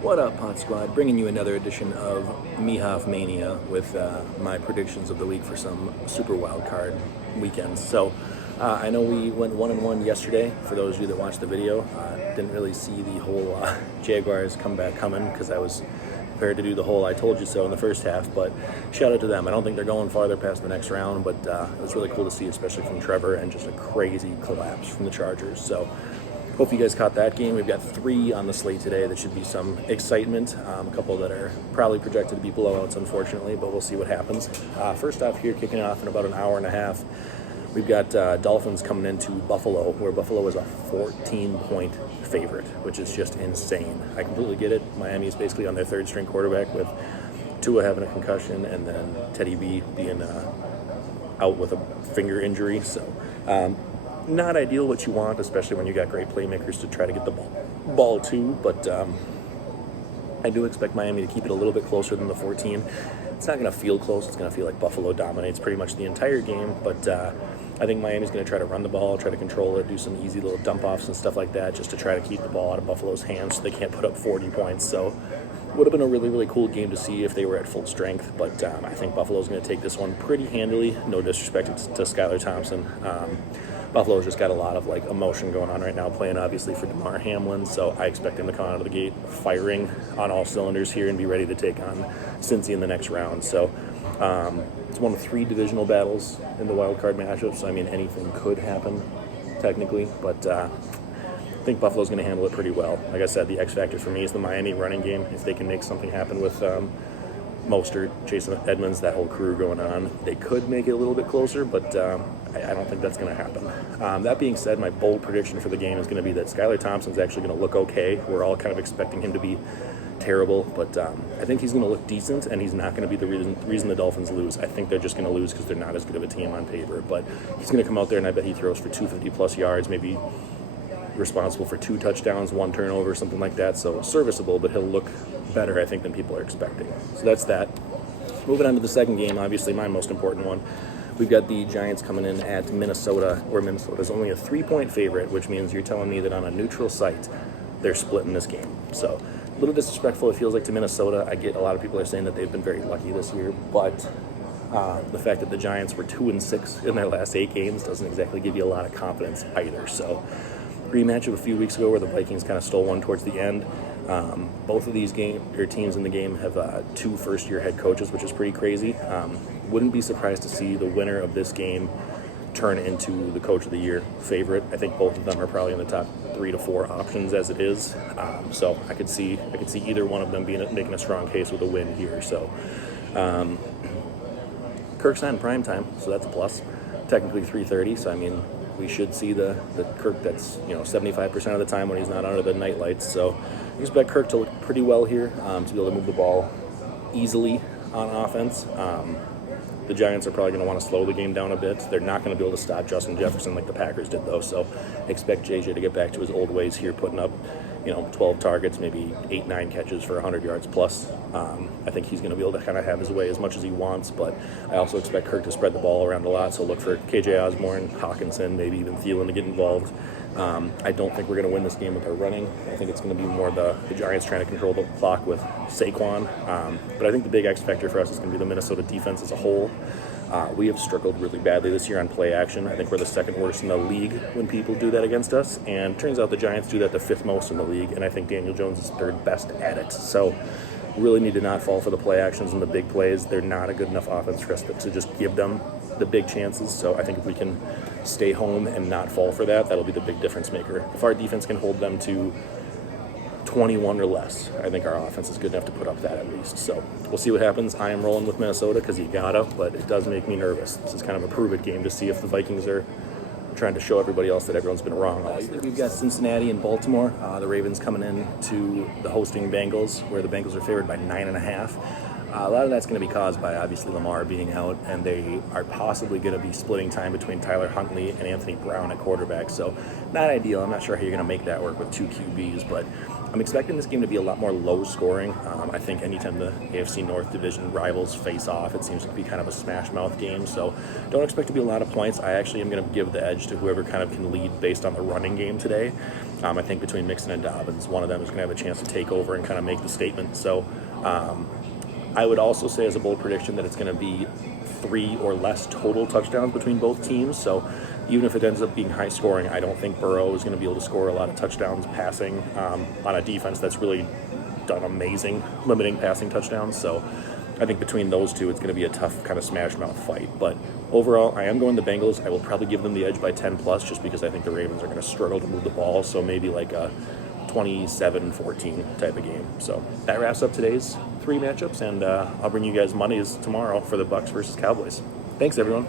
What up, Pod Squad? Bringing you another edition of Mihaf Mania with my predictions of the week for some Super Wildcard weekends. So I know we went 1-1 yesterday. For those of you that watched the video, didn't really see the whole Jaguars comeback coming because I was prepared to do the whole "I told you so" in the first half. But shout out to them. I don't think they're going farther past the next round, but it was really cool to see, especially from Trevor, and just a crazy collapse from the Chargers. So hope you guys caught that game. We've got 3 on the slate today. That should be some excitement. A couple that are probably projected to be blowouts, unfortunately, but we'll see what happens. First off here, kicking off in about an hour and a half, we've got Dolphins coming into Buffalo, where Buffalo is a 14-point favorite, which is just insane. I completely get it. Miami is basically on their third-string quarterback with Tua having a concussion and then Teddy B being out with a finger injury. So not ideal what you want, especially when you got great playmakers to try to get the ball to, but I do expect Miami to keep it a little bit closer than the 14. It's not going to feel close. It's going to feel like Buffalo dominates pretty much the entire game, but I think Miami's going to try to run the ball, try to control it, do some easy little dump-offs and stuff like that just to try to keep the ball out of Buffalo's hands so they can't put up 40 points. So would have been a really, really cool game to see if they were at full strength, but I think Buffalo's going to take this one pretty handily. No disrespect to Skylar Thompson. Buffalo's just got a lot of emotion going on right now, playing obviously for DeMar Hamlin, so I expect him to come out of the gate firing on all cylinders here and be ready to take on Cincy in the next round. So it's one of 3 divisional battles in the wild card matchups. I mean, anything could happen technically, but I think Buffalo's going to handle it pretty well. Like I said, the X factor for me is the Miami running game. If they can make something happen with Mostert, Jason Edmonds, that whole crew going on, they could make it a little bit closer, but I don't think that's going to happen. That being said, my bold prediction for the game is going to be that Skylar Thompson's actually going to look okay. We're all kind of expecting him to be terrible, but I think he's going to look decent, and he's not going to be the reason the Dolphins lose. I think they're just going to lose because they're not as good of a team on paper, but he's going to come out there, and I bet he throws for 250-plus yards, maybe responsible for 2 touchdowns, 1 turnover, something like that. So serviceable, but he'll look better, I think, than people are expecting. So that's that. Moving on to the second game, obviously my most important one. We've got the Giants coming in at Minnesota, where Minnesota's only a 3-point favorite, which means you're telling me that on a neutral site, they're splitting this game. So a little disrespectful, it feels like, to Minnesota. I get a lot of people are saying that they've been very lucky this year, but the fact that the Giants were 2-6 in their last 8 games doesn't exactly give you a lot of confidence either. So rematch of a few weeks ago where the Vikings kind of stole one towards the end. Both of these teams in the game have 2 first-year head coaches, which is pretty crazy. Wouldn't be surprised to see the winner of this game turn into the Coach of the Year favorite. I think both of them are probably in the top 3 to 4 options as it is. So I could see either one of them making a strong case with a win here. So Kirk's not in prime time, so that's a plus. Technically 3:30, so I mean, we should see the Kirk that's 75% of the time when he's not under the night lights. So I expect Kirk to look pretty well here, to be able to move the ball easily on offense. The Giants are probably going to want to slow the game down a bit. They're not going to be able to stop Justin Jefferson like the Packers did, though. So expect JJ to get back to his old ways here, putting up 12 targets, maybe 8-9 catches for 100 yards plus. I think he's going to be able to kind of have his way as much as he wants, but I also expect Kirk to spread the ball around a lot, so look for KJ Osborne, Hawkinson, maybe even Thielen to get involved. I don't think we're going to win this game with our running. I think it's going to be more the Giants trying to control the clock with Saquon. But I think the big X factor for us is going to be the Minnesota defense as a whole. We have struggled really badly this year on play action. I think we're the 2nd worst in the league when people do that against us. And it turns out the Giants do that the 5th most in the league. And I think Daniel Jones is 3rd best at it. So really need to not fall for the play actions and the big plays. They're not a good enough offense for us to just give them the big chances. So I think if we can stay home and not fall for that, that'll be the big difference maker. If our defense can hold them to 21 or less, I think our offense is good enough to put up that at least. So we'll see what happens. I am rolling with Minnesota because you gotta, but it does make me nervous. This is kind of a prove-it game to see if the Vikings are trying to show everybody else that everyone's been wrong all year. We've got Cincinnati and Baltimore. The Ravens coming in to the hosting Bengals, where the Bengals are favored by 9.5. A lot of that's going to be caused by, obviously, Lamar being out, and they are possibly going to be splitting time between Tyler Huntley and Anthony Brown at quarterback. So not ideal. I'm not sure how you're going to make that work with 2 QBs, but I'm expecting this game to be a lot more low scoring. I think anytime the AFC North division rivals face off, it seems to be kind of a smash mouth game. So don't expect to be a lot of points. I actually am going to give the edge to whoever kind of can lead based on the running game today. I think between Mixon and Dobbins, one of them is going to have a chance to take over and kind of make the statement. So I would also say as a bold prediction that it's going to be 3 or less total touchdowns between both teams. So even if it ends up being high scoring, I don't think Burrow is going to be able to score a lot of touchdowns passing on a defense that's really done amazing limiting passing touchdowns. So I think between those two, it's going to be a tough kind of smash mouth fight. But overall, I am going the Bengals. I will probably give them the edge by 10 plus, just because I think the Ravens are going to struggle to move the ball. So maybe like a 27-14 type of game. So that wraps up today's 3 matchups, and I'll bring you guys Mondays tomorrow for the Bucs versus Cowboys. Thanks, everyone.